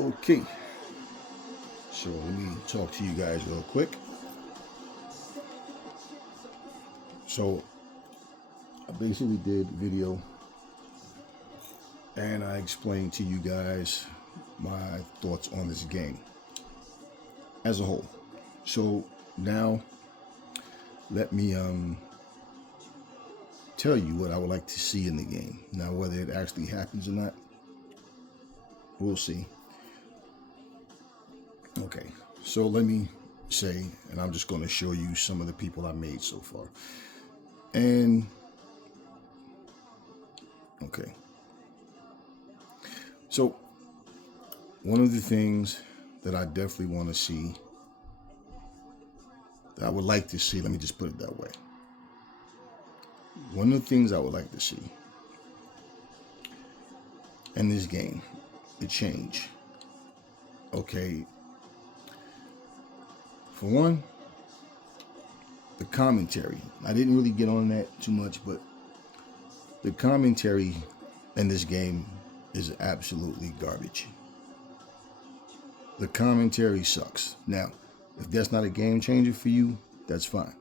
Okay, so let me talk to you guys real quick. So I basically did video and I explained to you guys my thoughts on this game as a whole. So now let me tell you what I would like to see in the game. Now whether it actually happens or not, we'll see. Okay, so let me say, and I'm just going to show you some of the people I made so far. And okay, so one of the things that I definitely want to see, that I would like to see, let me just put it that way. One of the things I would like to see in this game, the change. Okay, for one, the commentary. I didn't really get on that too much, but the commentary in this game is absolutely garbage. The commentary sucks. Now, if that's not a game changer for you, that's fine.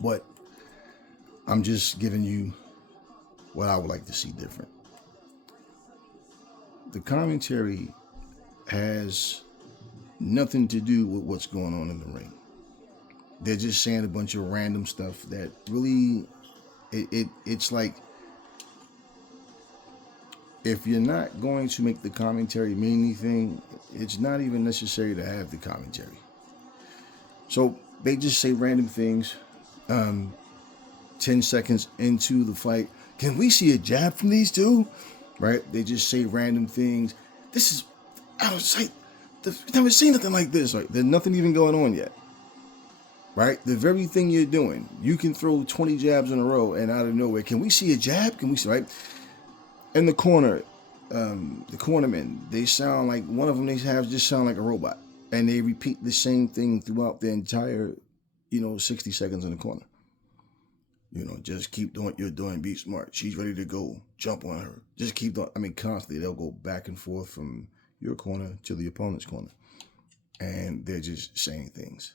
But I'm just giving you what I would like to see different. The commentary has nothing to do with what's going on in the ring. They're just saying a bunch of random stuff that really, it's like, if you're not going to make the commentary mean anything, it's not even necessary to have the commentary. So they just say random things. 10 seconds into the fight, can we see a jab from these two? Right? They just say random things. This is out of sight. I've never seen nothing like this. Like, there's nothing even going on yet. Right? The very thing you're doing, you can throw 20 jabs in a row and out of nowhere, can we see a jab? Can we see, right? In the corner, the cornermen, they sound like, one of them they have just sound like a robot. And they repeat the same thing throughout the entire, 60 seconds in the corner. Just keep doing what you're doing, be smart. She's ready to go. Jump on her. Just keep doing, constantly they'll go back and forth from your corner to the opponent's corner. And they're just saying things.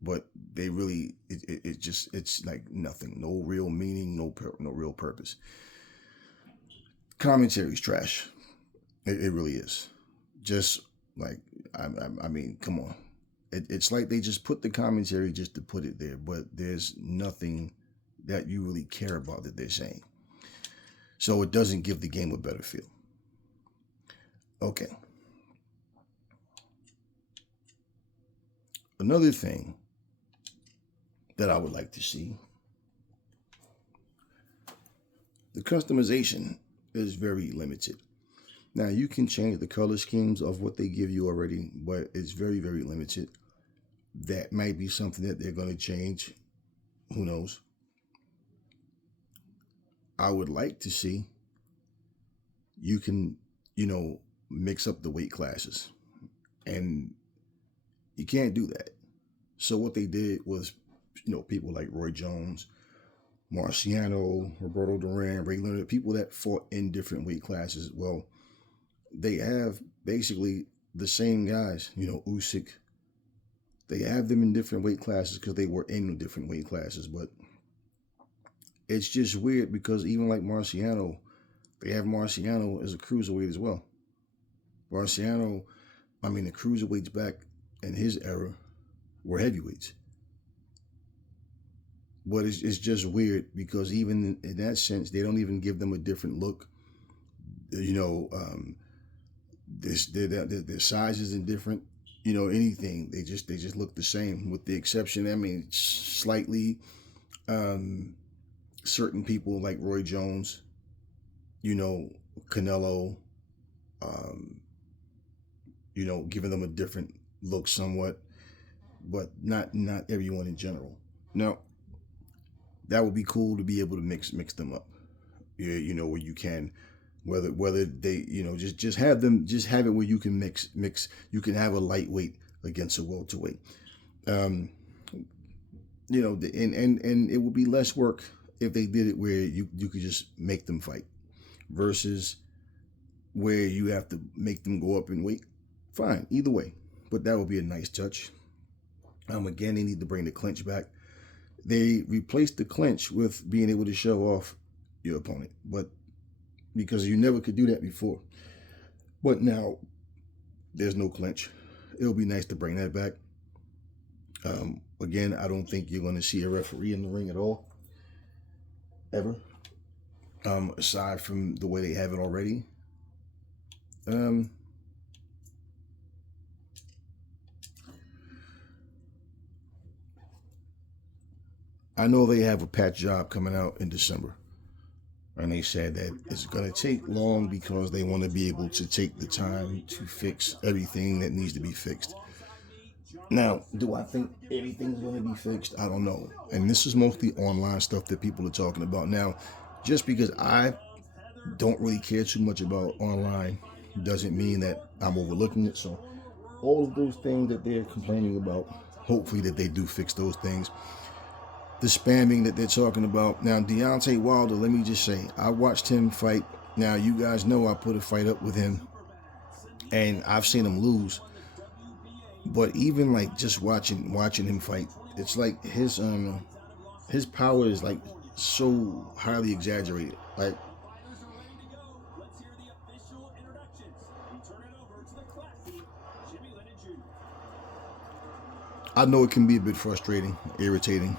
But they really, it's like nothing. No real meaning, no real purpose. Commentary's trash. It really is. Just like, come on. It's like they just put the commentary just to put it there, but there's nothing that you really care about that they're saying. So it doesn't give the game a better feel. Okay. Another thing that I would like to see, the customization is very limited. Now, you can change the color schemes of what they give you already, but it's very, very limited. That might be something that they're going to change. Who knows? I would like to see you can, mix up the weight classes. And you can't do that. So what they did was, people like Roy Jones, Marciano, Roberto Duran, Ray Leonard, people that fought in different weight classes. Well, they have basically the same guys, Usyk. They have them in different weight classes because they were in different weight classes. But it's just weird because even like Marciano, they have Marciano as a cruiserweight as well. Marciano, the cruiserweights back in his era were heavyweights. But it's just weird because even in that sense, they don't even give them a different look. Their size isn't different. Anything. They just look the same, with the exception, slightly, certain people like Roy Jones, Canelo, giving them a different look somewhat, but not everyone in general. Now, that would be cool to be able to mix them up. Yeah, where you can, whether they, just have it where you can mix. You can have a lightweight against a welterweight. And it would be less work if they did it where you could just make them fight, versus where you have to make them go up in weight. Fine, either way. But that would be a nice touch. Again, they need to bring the clinch back. They replaced the clinch with being able to show off your opponent, but because you never could do that before. But now there's no clinch. It'll be nice to bring that back. Again, I don't think you're going to see a referee in the ring at all, ever. Aside from the way they have it already. I know they have a patch job coming out in December. And they said that it's going to take long because they want to be able to take the time to fix everything that needs to be fixed. Now, do I think everything's going to be fixed? I don't know. And this is mostly online stuff that people are talking about. Now, just because I don't really care too much about online doesn't mean that I'm overlooking it. So all of those things that they're complaining about, hopefully that they do fix those things. The spamming that they're talking about. Now, Deontay Wilder, let me just say, I watched him fight. Now, you guys know I put a fight up with him, and I've seen him lose. But even like just watching him fight, it's like his power is like so highly exaggerated. Like, I know it can be a bit frustrating, irritating,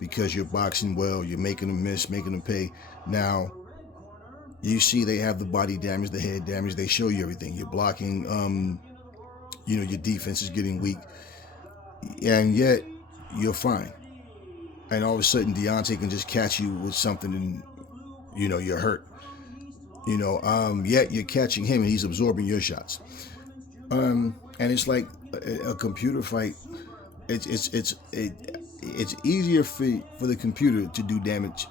because you're boxing well, you're making them miss, making them pay. Now, you see they have the body damage, the head damage, they show you everything. You're blocking, your defense is getting weak, and yet you're fine. And all of a sudden, Deontay can just catch you with something and, you're hurt. Yet you're catching him and he's absorbing your shots. And it's like a computer fight. It's easier for the computer to do damage,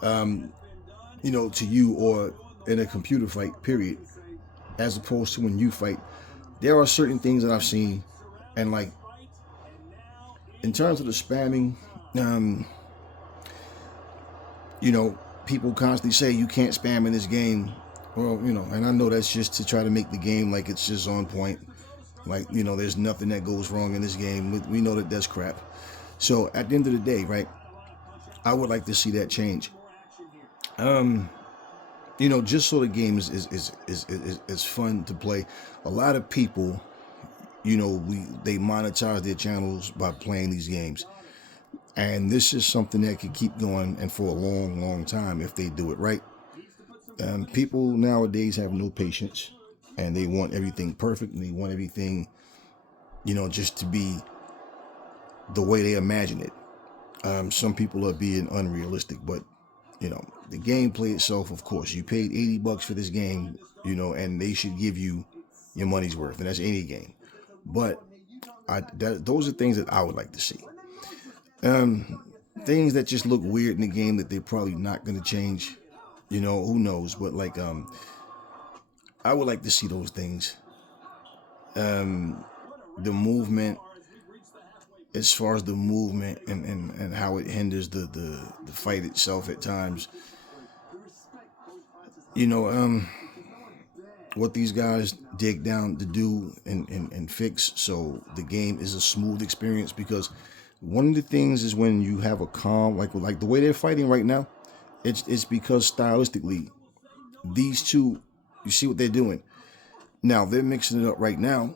to you or in a computer fight, period, as opposed to when you fight. There are certain things that I've seen, and like, in terms of the spamming, people constantly say you can't spam in this game. Well, and I know that's just to try to make the game like it's just on point. Like, there's nothing that goes wrong in this game. We know that that's crap. So at the end of the day, right, I would like to see that change. Just so the game is fun to play. A lot of people, they monetize their channels by playing these games. And this is something that could keep going and for a long, long time if they do it right. People nowadays have no patience, and they want everything perfect, and they want everything, just to be the way they imagine it. Some people are being unrealistic, but, the gameplay itself, of course, you paid $80 for this game, and they should give you your money's worth, and that's any game. But those are things that I would like to see. Things that just look weird in the game that they're probably not going to change, who knows? But like, I would like to see those things. The movement, as far as the movement and how it hinders the fight itself at times. What these guys dig down to do and fix so the game is a smooth experience, because one of the things is when you have a calm, like the way they're fighting right now, it's because stylistically, these two, you see what they're doing. Now, they're mixing it up right now.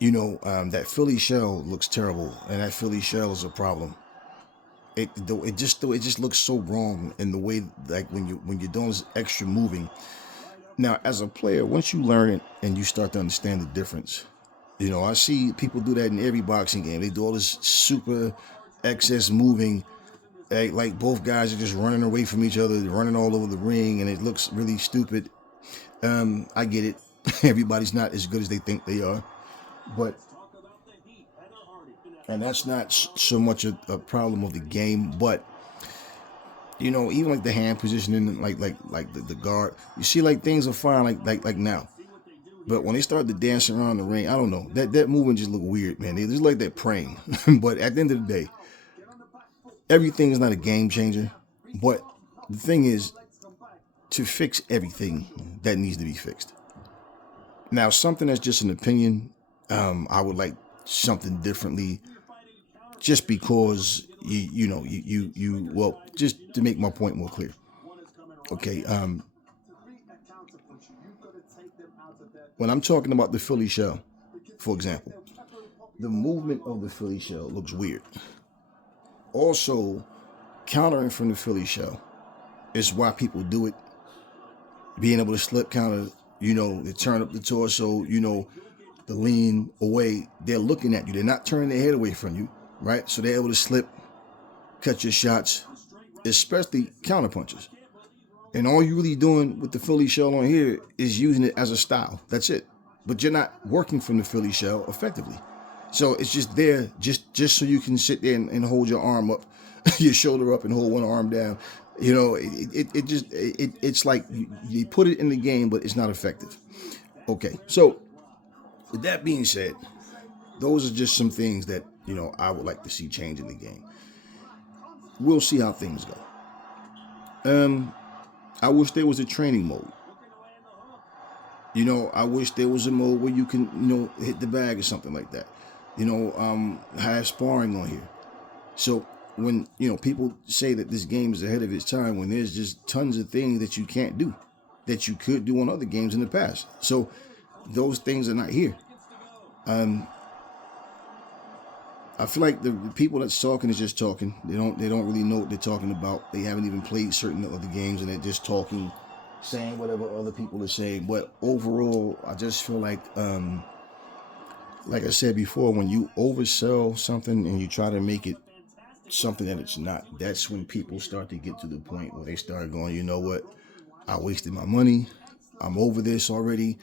That Philly shell looks terrible, and that Philly shell is a problem. It just looks so wrong in the way, like when you're doing this extra moving. Now, as a player, once you learn it and you start to understand the difference, I see people do that in every boxing game. They do all this super excess moving, like both guys are just running away from each other, running all over the ring, and it looks really stupid. I get it. Everybody's not as good as they think they are, and that's not so much a problem of the game, but even like the hand positioning, like the guard, you see, like things are fine, like now. But when they start to dance around the ring, I don't know, that movement just look weird, man. They just like that praying. But at the end of the day, everything is not a game changer. But the thing is, to fix everything that needs to be fixed. Now, something that's just an opinion, I would like something differently, just because well, just to make my point more clear. Okay, when I'm talking about the Philly shell, for example, the movement of the Philly shell looks weird. Also, countering from the Philly shell is why people do it. Being able to slip counter, they turn up the torso, the lean away. They're looking at you. They're not turning their head away from you, right? So they're able to slip, cut your shots, especially counter punches. And all you're really doing with the Philly shell on here is using it as a style. That's it. But you're not working from the Philly shell effectively. So it's just there, just so you can sit there and hold your arm up, your shoulder up, and hold one arm down. It's like you put it in the game, but it's not effective. Okay, so with that being said, those are just some things that I would like to see change in the game. We'll see how things go. I wish there was a training mode. I wish there was a mode where you can, hit the bag or something like that. Have sparring on here. So when, people say that this game is ahead of its time, when there's just tons of things that you can't do, that you could do on other games in the past. So those things are not here. I feel like the people that's talking is just talking. They don't really know what they're talking about. They haven't even played certain other games, and they're just talking, saying whatever other people are saying. But overall, I just feel like I said before, when you oversell something and you try to make it something that it's not, that's when people start to get to the point where they start going, you know what, I wasted my money, I'm over this already.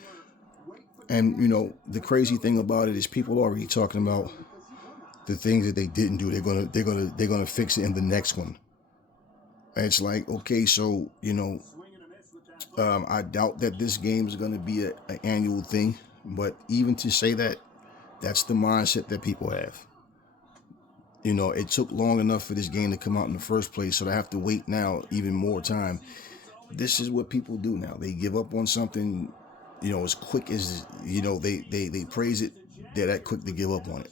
And the crazy thing about it is people are already talking about the things that they didn't do. They're gonna fix it in the next one. And it's like, okay, so I doubt that this game is gonna be an annual thing. But even to say that, that's the mindset that people have. It took long enough for this game to come out in the first place, so to have to wait now even more time. This is what people do now. They give up on something, as quick as, they praise it. They're that quick to give up on it.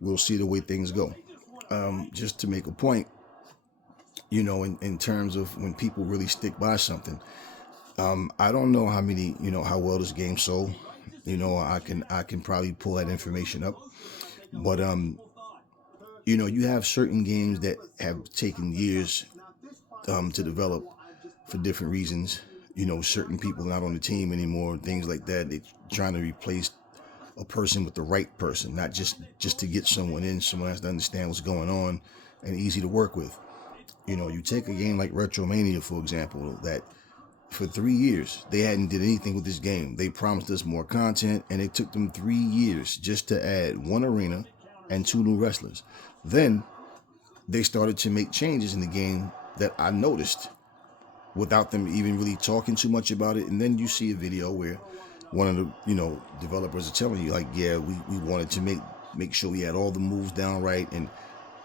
We'll see the way things go. Just to make a point, in terms of when people really stick by something. I don't know how well this game sold. I can probably pull that information up. But you have certain games that have taken years to develop for different reasons. Certain people not on the team anymore, things like that. They're trying to replace a person with the right person, not just to get someone has to understand what's going on and easy to work with. You take a game like Retromania, for example, that for 3 years they hadn't did anything with this game. They promised us more content, and it took them 3 years just to add one arena and 2 new wrestlers. Then they started to make changes in the game that I noticed without them even really talking too much about it. And then you see a video where one of the developers are telling you, like, yeah, we wanted to make sure we had all the moves down right. And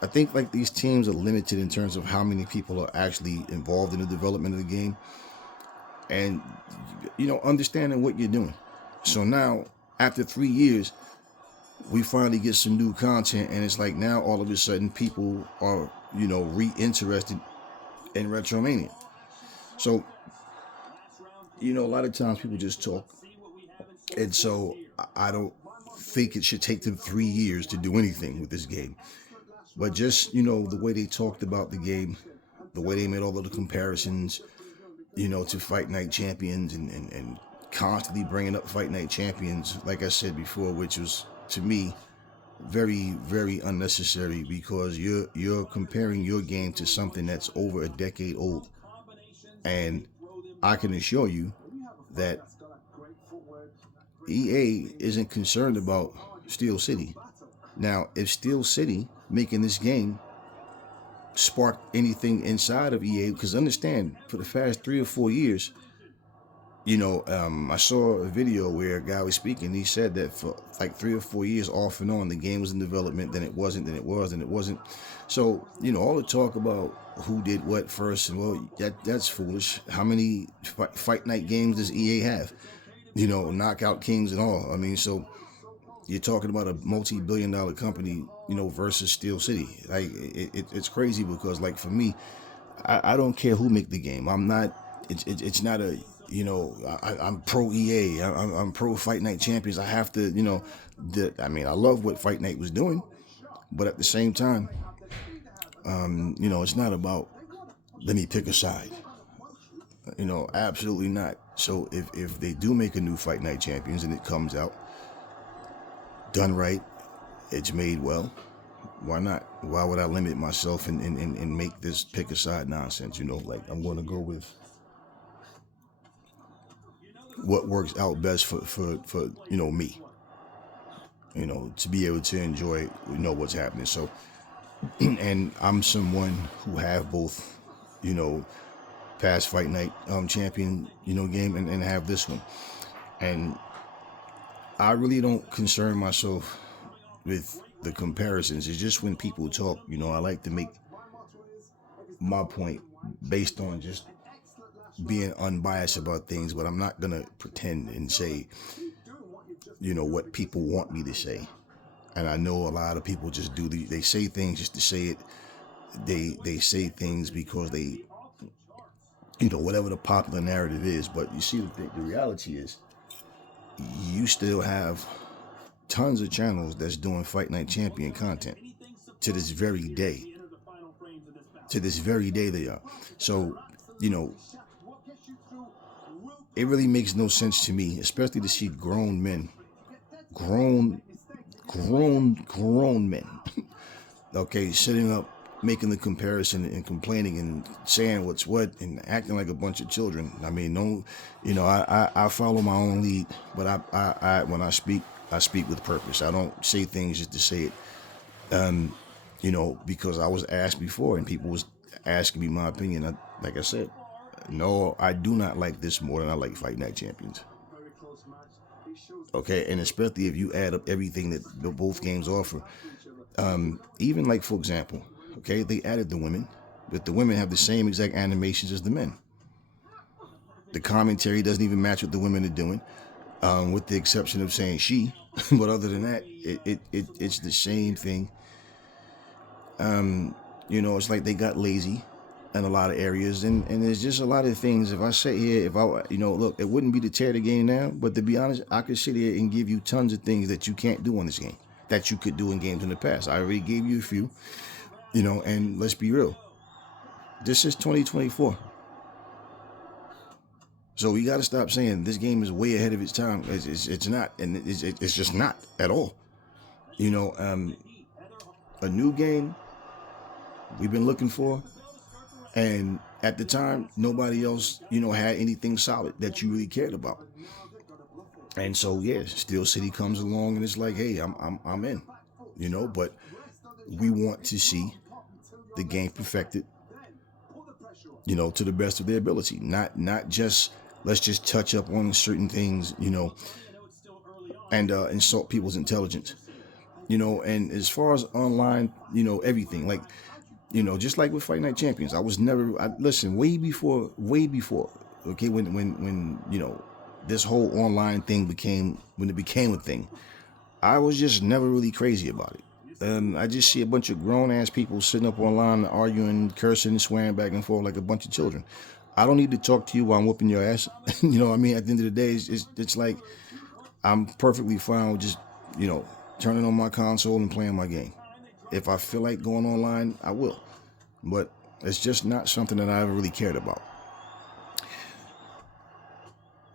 I think like these teams are limited in terms of how many people are actually involved in the development of the game, and understanding what you're doing. So now, after 3 years, we finally get some new content, and it's like now all of a sudden people are re-interested in Retromania. So a lot of times people just talk, and so I don't think it should take them 3 years to do anything with this game. But just the way they talked about the game, the way they made all of the comparisons, to Fight Night Champions, and constantly bringing up Fight Night Champions, like I said before, which was, to me, very, very unnecessary, because you're comparing your game to something that's over a decade old. And I can assure you that EA isn't concerned about Steel City. Now, if Steel City making this game sparked anything inside of EA, because understand, for the past 3 or 4 years, I saw a video where a guy was speaking. He said that for like 3 or 4 years off and on, the game was in development, then it wasn't, then it was, then it wasn't. So, all the talk about who did what first, and well, that's foolish. How many fight night games does EA have? Knockout Kings and all. I mean, so you're talking about a multi-billion-dollar company, versus Steel City. Like, it's crazy because, like, for me, I don't care who make the game. I'm not. It's not a. I'm pro EA. I'm pro Fight Night Champions. I have to. I love what Fight Night was doing, but at the same time, it's not about let me pick a side. Absolutely not. So if they do make a new Fight Night Champions and it comes out done right, it's made well, why not? Why would I limit myself and make this pick a side nonsense? Like, I'm going to go with what works out best for me, to be able to enjoy, what's happening. So, and I'm someone who have both, past Fight Night champion, game and have this one. And I really don't concern myself with the comparisons. It's just when people talk, I like to make my point based on just being unbiased about things, but I'm not gonna pretend and say, what people want me to say. And I know a lot of people just they say things just to say it. They say things because they, whatever the popular narrative is. But you see, the reality is, you still have tons of channels that's doing Fight Night Champion content to this very day. To this very day they are. So, it really makes no sense to me, especially to see grown men, grown men, okay, sitting up, making the comparison and complaining and saying what's what and acting like a bunch of children. I mean, no, I follow my own lead, but I when I speak with purpose. I don't say things just to say it, because I was asked before and people was asking me my opinion. Like I said, no, I do not like this more than I like Fight Night Champions. Okay, and especially if you add up everything that both games offer. Even like, for example, okay, they added the women, but the women have the same exact animations as the men. The commentary doesn't even match what the women are doing, with the exception of saying she. But other than that, it's the same thing. It's like they got lazy in a lot of areas, and there's just a lot of things. If I sit here, look, it wouldn't be to tear the game down, but to be honest, I could sit here and give you tons of things that you can't do on this game that you could do in games in the past. I already gave you a few, and let's be real. This is 2024. So we got to stop saying this game is way ahead of its time. It's not, and it's just not at all. A new game we've been looking for, and at the time, nobody else, had anything solid that you really cared about. And so, yeah, Steel City comes along and it's like, hey, I'm in, but we want to see the game perfected, to the best of their ability. Not just, let's just touch up on certain things, and insult people's intelligence, and as far as online, everything, like, just like with Fight Night Champions, I was never, listen, way before, okay, when this whole online thing became a thing, I was just never really crazy about it. I just see a bunch of grown-ass people sitting up online arguing, cursing, and swearing back and forth like a bunch of children. I don't need to talk to you while I'm whooping your ass. You know what I mean? At the end of the day, it's like I'm perfectly fine with just, turning on my console and playing my game. If I feel like going online, I will. But it's just not something that I ever really cared about.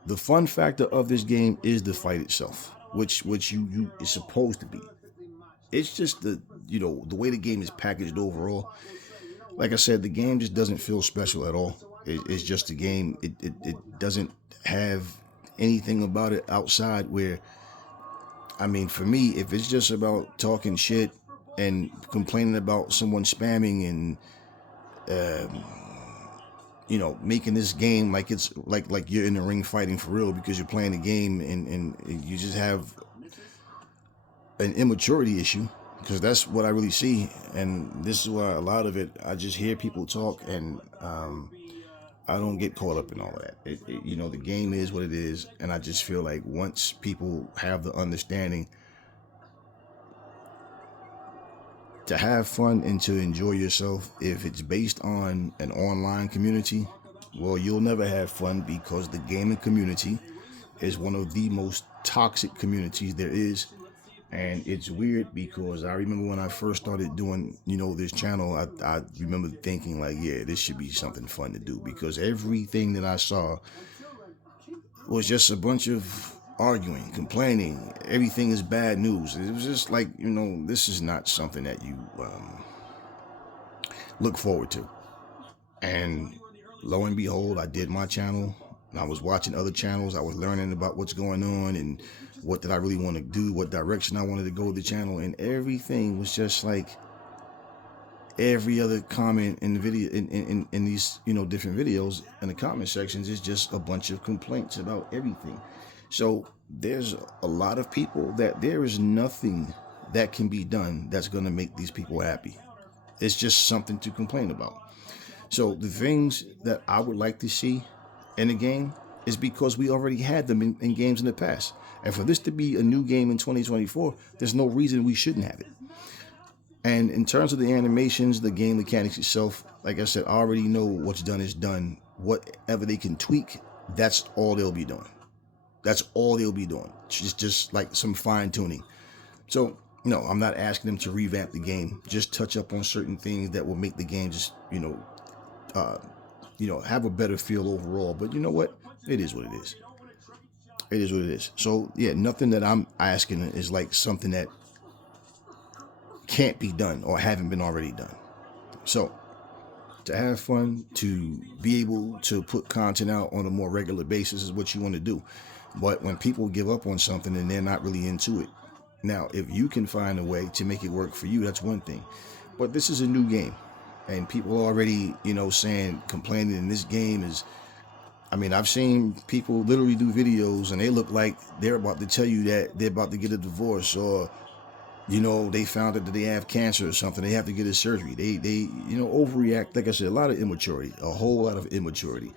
The fun factor of this game is the fight itself, which you is supposed to be. It's just the way the game is packaged overall. Like I said, the game just doesn't feel special at all. It's just a game. It doesn't have anything about it outside where, I mean, for me, if it's just about talking shit and complaining about someone spamming and making this game like it's like you're in the ring fighting for real because you're playing the game, and you just have an immaturity issue, because that's what I really see. And this is why a lot of it, I just hear people talk, and I don't get caught up in all of that. The game is what it is, and I just feel like once people have the understanding to have fun and to enjoy yourself, if it's based on an online community, well, you'll never have fun, because the gaming community is one of the most toxic communities there is. And it's weird because I remember when I first started doing, this channel, I remember thinking like, yeah, this should be something fun to do, because everything that I saw was just a bunch of arguing, complaining. Everything is bad news. It was just like, this is not something that you look forward to. And lo and behold, I did my channel, and I was watching other channels. I was learning about what's going on and what did I really want to do, what direction I wanted to go with the channel, and everything was just like every other comment in the video, in these different videos in the comment sections, is just a bunch of complaints about everything. So there's a lot of people that there is nothing that can be done that's going to make these people happy. It's just something to complain about. So the things that I would like to see in a game is because we already had them in games in the past. And for this to be a new game in 2024, there's no reason we shouldn't have it. And in terms of the animations, the game mechanics itself, like I said, I already know what's done is done. Whatever they can tweak, that's all they'll be doing. That's all they'll be doing. It's just like some fine tuning. So, no, I'm not asking them to revamp the game. Just touch up on certain things that will make the game just, have a better feel overall. But you know what? It is what it is. It is what it is. So, yeah, nothing that I'm asking is like something that can't be done or haven't been already done. So, to have fun, to be able to put content out on a more regular basis is what you want to do. But when people give up on something and they're not really into it, now, if you can find a way to make it work for you, that's one thing. But this is a new game, and people already, complaining in this game is, I've seen people literally do videos and they look like they're about to tell you that they're about to get a divorce, or, they found out that they have cancer or something. They have to get a surgery. They overreact. Like I said, a lot of immaturity, a whole lot of immaturity,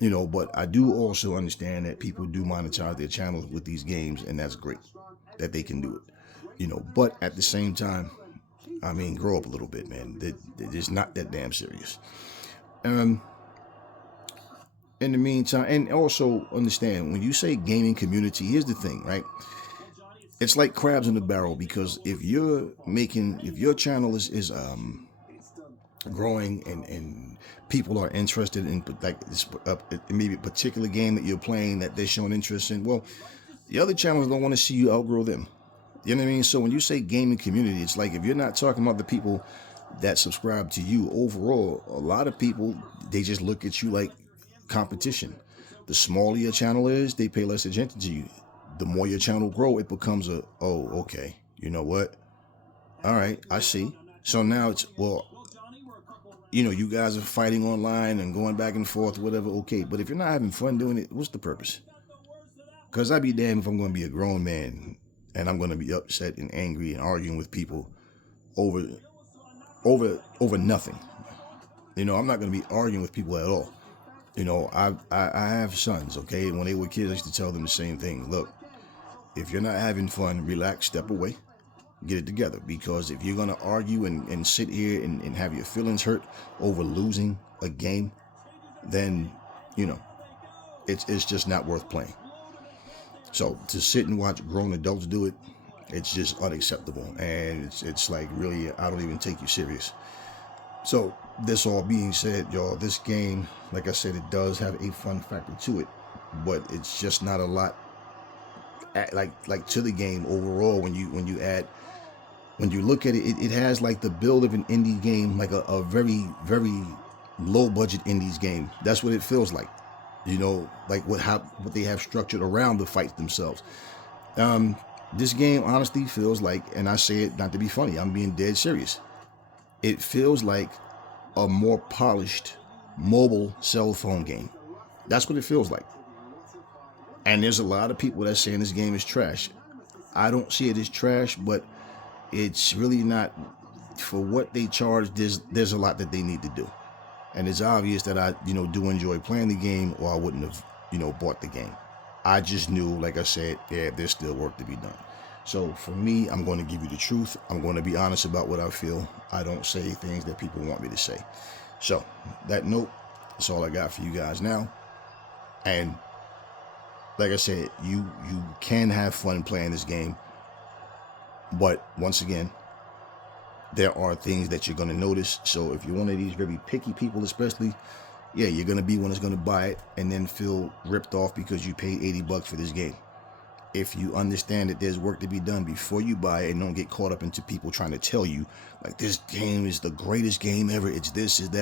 but I do also understand that people do monetize their channels with these games, and that's great that they can do it, but at the same time, grow up a little bit, man. It's not that damn serious. In the meantime, and also understand, when you say gaming community, here's the thing, right? It's like crabs in a barrel, because if your channel is growing and people are interested in like this, maybe a particular game that you're playing that they're showing interest in, well, the other channels don't want to see you outgrow them. You know what I mean? So when you say gaming community, it's like if you're not talking about the people that subscribe to you overall, a lot of people, they just look at you like competition. The smaller your channel is, they pay less attention to you. The more your channel grow, it becomes okay, you know what? All right, I see. So now it's, well, you guys are fighting online and going back and forth, whatever, okay. But if you're not having fun doing it, what's the purpose? Because I'd be damned if I'm going to be a grown man and I'm going to be upset and angry and arguing with people over nothing. I'm not going to be arguing with people at all. I have sons, okay? And when they were kids, I used to tell them the same thing. Look, if you're not having fun, relax, step away, get it together. Because if you're going to argue and sit here and have your feelings hurt over losing a game, then, it's just not worth playing. So to sit and watch grown adults do it, it's just unacceptable. And it's like, really, I don't even take you serious. So this all being said, y'all, this game, like I said, it does have a fun factor to it, but it's just not a lot like to the game overall. When you look at it, it has like the build of an indie game, like a very, very low budget indies game. That's what it feels like. Like what they have structured around the fights themselves. This game honestly feels like, and I say it not to be funny, I'm being dead serious, it feels like a more polished mobile cell phone game. That's what it feels like. And there's a lot of people that saying this game is trash. I don't see it as trash, but it's really not. For what they charge, there's a lot that they need to do. And it's obvious that I, do enjoy playing the game, or I wouldn't have, bought the game. I just knew, like I said, there's still work to be done. So for me, I'm going to give you the truth. I'm going to be honest about what I feel. I don't say things that people want me to say. So that note, that's all I got for you guys now. And like I said, you can have fun playing this game. But once again, there are things that you're going to notice. So if you're one of these very picky people, especially, yeah, you're going to be one that's going to buy it and then feel ripped off because you paid $80 for this game. If you understand that there's work to be done before you buy it, and don't get caught up into people trying to tell you, like, this game is the greatest game ever, it's this, is that.